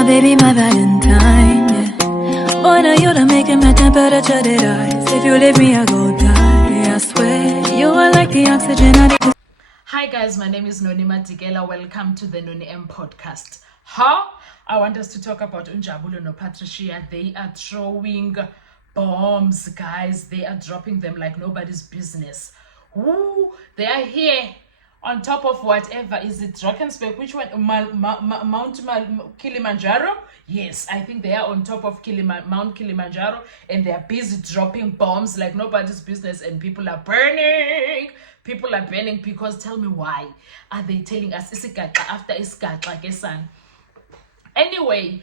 my baby, my Valentine, yeah. Boy, now you done making my temperature rise. If you leave me, I go die, I swear. You are like the oxygen I need. Hi guys, my name is Noni Matikela. Welcome to the Noni M podcast. I want us to talk about Unjabulo no Patricia. They are throwing bombs, guys. They are dropping them like nobody's business. Ooh, they are here on top of whatever. Is it Drakensberg? Which one? Mount Kilimanjaro? Yes, I think they are on top of Mount Kilimanjaro, and they are busy dropping bombs like nobody's business, and people are burning. People are burning because tell me why are they telling us isigaxa after isigaxa kesan? Anyway,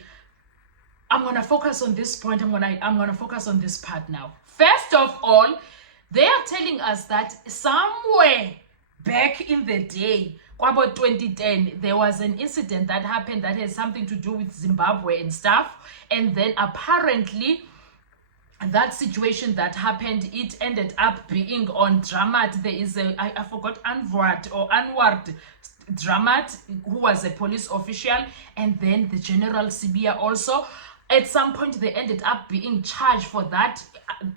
I'm gonna focus on this point. I'm gonna focus on this part now. First of all, they are telling us that somewhere back in the day, about 2010, there was an incident that happened that has something to do with Zimbabwe and stuff, and then apparently that situation that happened, it ended up being on Dramat. There is I forgot Anwar Dramat, who was a police official, and then the General Sibia also. At some point, they ended up being charged for that.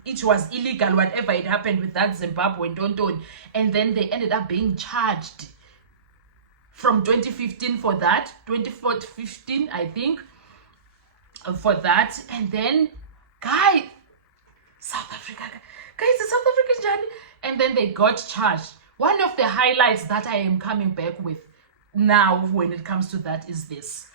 It was illegal, whatever it happened with that Zimbabwean Tonton. And then they ended up being charged from 2015 for that, 2015, I think, for that. And then, guys, South African journey. And then they got charged. One of the highlights that I am coming back with now when it comes to that is this.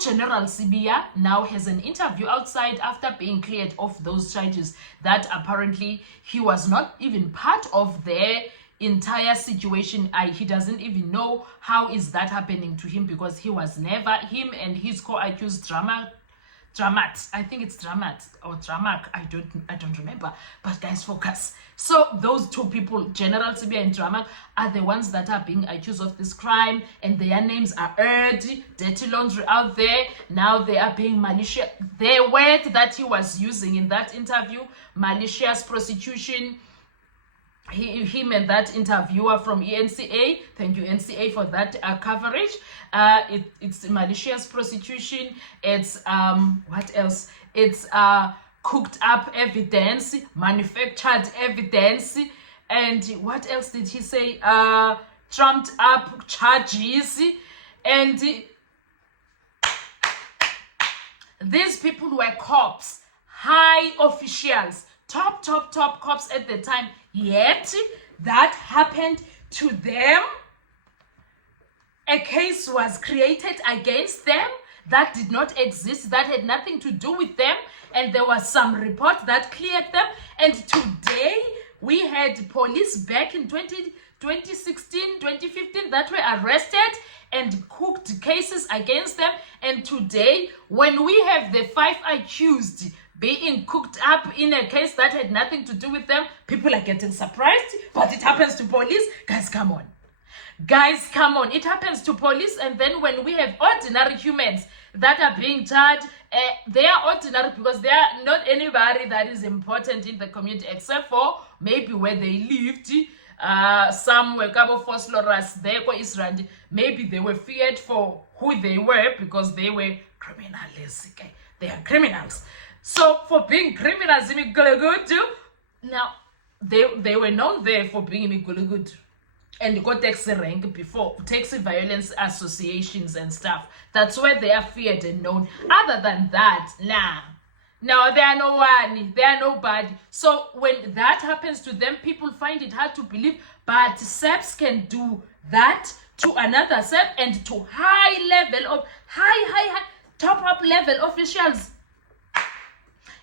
General Sibia now has an interview outside after being cleared of those charges that apparently he was not even part of their entire situation. He doesn't even know how is that happening to him, because he was never, him and his co-accused Dramat, I think it's Dramat or Dramak, I don't remember, but guys, focus. So those two people, General Sibia and Dramak, are the ones that are being accused of this crime, and their names are dirty laundry out there. Now they are being malicious. The word that he was using in that interview, malicious prosecution. Him and that interviewer from ENCA, thank you NCA for that coverage. It's malicious prosecution. It's what else? It's cooked up evidence, manufactured evidence, and what else did he say? Trumped up charges, and these people were cops, high officials, top cops at the time, yet that happened to them. A case was created against them that did not exist, that had nothing to do with them, and there was some report that cleared them. And today we had police back in 2016, 2015 that were arrested and cooked cases against them. And today, when we have the 5 accused being cooked up in a case that had nothing to do with them, people are getting surprised, but it happens to police. Guys, come on. It happens to police. And then when we have ordinary humans that are being charged, they are ordinary because they are not anybody that is important in the community, except for maybe where they lived. Some were Cabo Fosloras, there for Israel. Maybe they were feared for who they were because they were criminals. Okay? They are criminals. So for being criminals, now they were known there for being Imigulugudu and got taxi rank before, taxi violence associations and stuff. That's where they are feared and known. Other than that, no, they are no one, they are nobody. So when that happens to them, people find it hard to believe, but SEPs can do that to another SEP and to high top up level officials.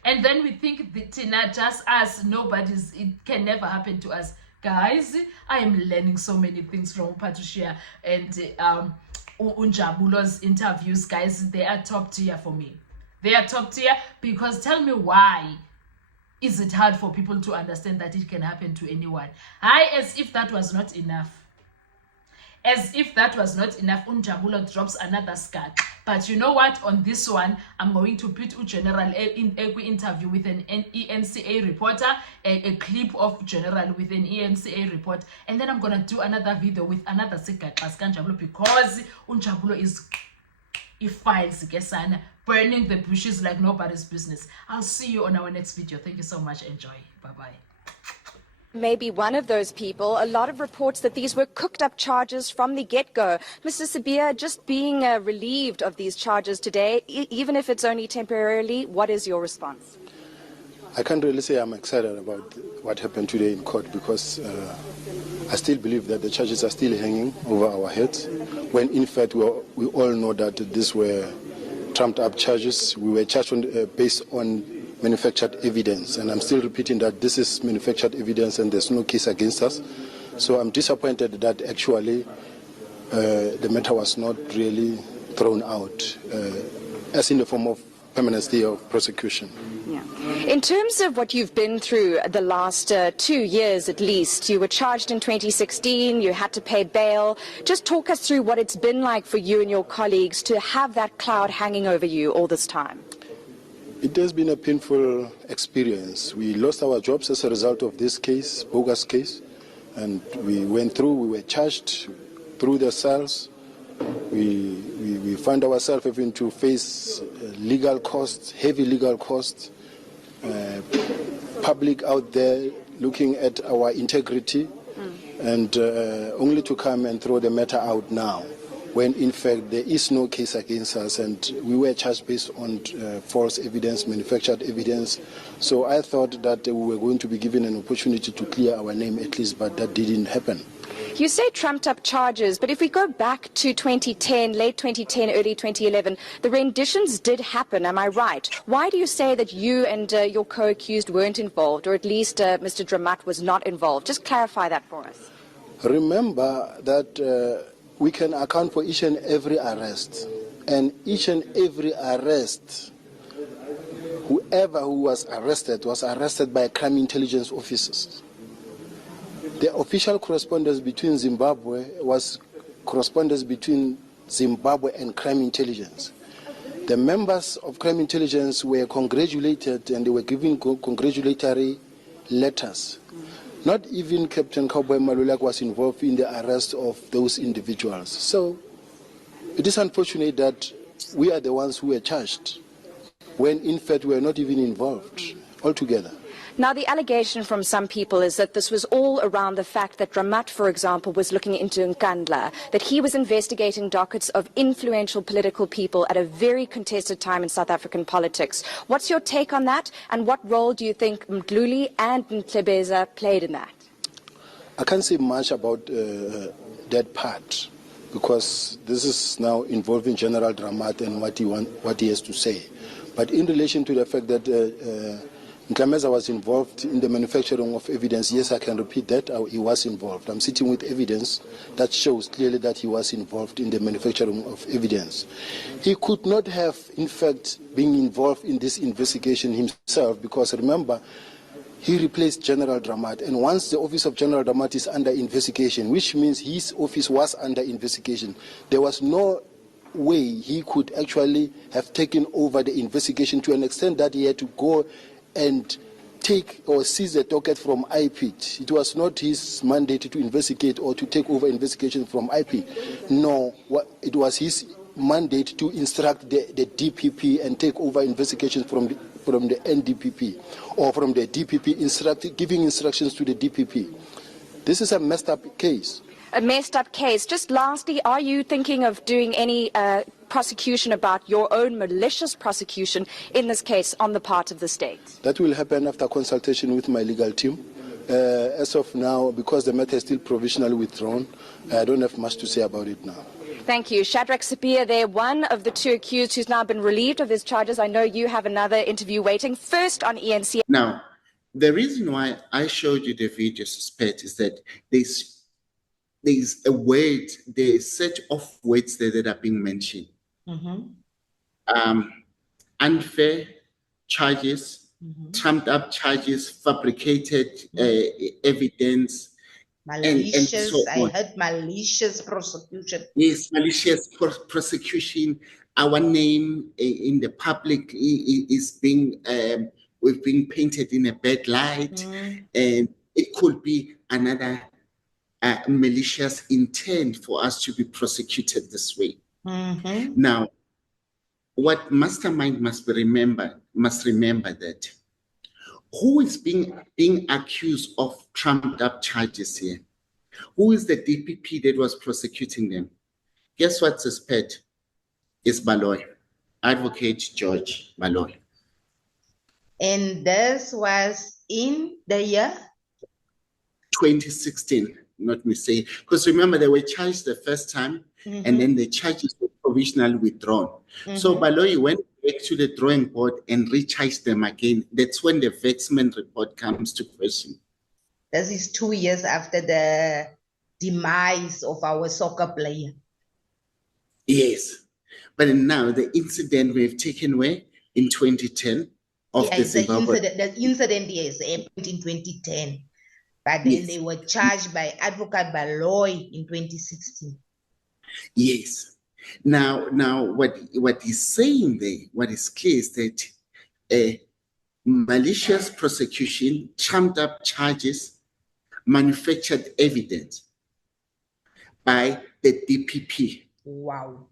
And then we think that just us, it can never happen to us. Guys, I am learning so many things from Patricia and Unjabulo's interviews. Guys, they are top tier for me. They are top tier because tell me why is it hard for people to understand that it can happen to anyone? As if that was not enough. As if that was not enough, Unjabulo drops another scat. But you know what? On this one, I'm going to put General in every interview with an ENCA reporter, a clip of General with an ENCA report, and then I'm going to do another video with another Sika Unjabulo because Unjabulo is files gesana, burning the bushes like nobody's business. I'll see you on our next video. Thank you so much. Enjoy. Bye-bye. Maybe one of those people. A lot of reports that these were cooked up charges from the get-go. Mr. Sibiya, just being relieved of these charges today, even if it's only temporarily, what is your response? I can't really say I'm excited about what happened today in court because I still believe that the charges are still hanging over our heads, when in fact we all know that these were trumped up charges. We were charged based on manufactured evidence, and I'm still repeating that this is manufactured evidence and there's no case against us. So I'm disappointed that actually the matter was not really thrown out as in the form of permanent stay of prosecution. Yeah. In terms of what you've been through the last 2 years at least, you were charged in 2016, you had to pay bail. Just talk us through what it's been like for you and your colleagues to have that cloud hanging over you all this time. It has been a painful experience. We lost our jobs as a result of this case, bogus case, and we were charged through the cells. We find ourselves having to face legal costs, heavy legal costs, public out there looking at our integrity, and only to come and throw the matter out now, when in fact there is no case against us, and we were charged based on false evidence, manufactured evidence. So I thought that we were going to be given an opportunity to clear our name at least, but that didn't happen. You say trumped up charges, but if we go back to 2010, late 2010, early 2011, the renditions did happen, am I right? Why do you say that you and your co-accused weren't involved, or at least Mr. Dramat was not involved? Just clarify that for us. Remember that we can account for each and every arrest, and each and every arrest, whoever who was arrested by crime intelligence officers. The official correspondence between Zimbabwe was correspondence between Zimbabwe and crime intelligence. The members of crime intelligence were congratulated, and they were given congratulatory letters. Not even Captain Cowboy Maluleka was involved in the arrest of those individuals. So it is unfortunate that we are the ones who were charged, when in fact we are not even involved altogether. Now, the allegation from some people is that this was all around the fact that Dramat, for example, was looking into Nkandla, that he was investigating dockets of influential political people at a very contested time in South African politics. What's your take on that, and what role do you think Mdluli and Mtlebeza played in that? I can't say much about that part, because this is now involving General Dramat and what he has to say. But in relation to the fact that Mtlebeza was involved in the manufacturing of evidence, yes, I can repeat that. He was involved. I'm sitting with evidence that shows clearly that he was involved in the manufacturing of evidence. He could not have, in fact, been involved in this investigation himself, because remember, he replaced General Dramat, and once the office of General Dramat is under investigation, which means his office was under investigation, there was no way he could actually have taken over the investigation, to an extent that he had to go and take or seize the docket from IPIT. It was not his mandate to investigate or to take over investigation from IPIT. No, it was his mandate to instruct the DPP and take over investigations from the NDPP, or from the DPP giving instructions to the DPP. This is a messed up case. A messed up case. Just lastly, are you thinking of doing any prosecution about your own malicious prosecution in this case on the part of the state? That will happen after consultation with my legal team. As of now, because the matter is still provisionally withdrawn, I don't have much to say about it now. Thank you. Shadrack Sibiya there, one of the two accused who's now been relieved of his charges. I know you have another interview waiting. First on ENC. Now, the reason why I showed you the video, Suspect, is that there's a word, there's a set of words there that are being mentioned. Unfair charges, trumped up charges, fabricated evidence, malicious, and so on. I heard malicious prosecution. Yes, malicious prosecution. Our name in the public is being, we've been painted in a bad light, and it could be another malicious intent for us to be prosecuted this way. Now, what Mastermind must remember that who is being accused of trumped up charges here? Who is the DPP that was prosecuting them? Guess what, his pet is Baloyi, Advocate George Baloyi. And this was in the year 2016, not mistake. Because remember, they were charged the first time, and then the charges were provisionally withdrawn. So Baloyi went back to the drawing board and recharged them again. That's when the Vexman report comes to question. this is 2 years after the demise of our soccer player. Yes. But now the incident we've taken away in 2010 of Yeah, the it's the Zimbabwe. incident, yes, happened in 2010. But then Yes. they were charged by Advocate Baloyi in 2016. Yes. Now what he's saying there, what is clear is that malicious prosecution, trumped up charges, manufactured evidence by the DPP. Wow.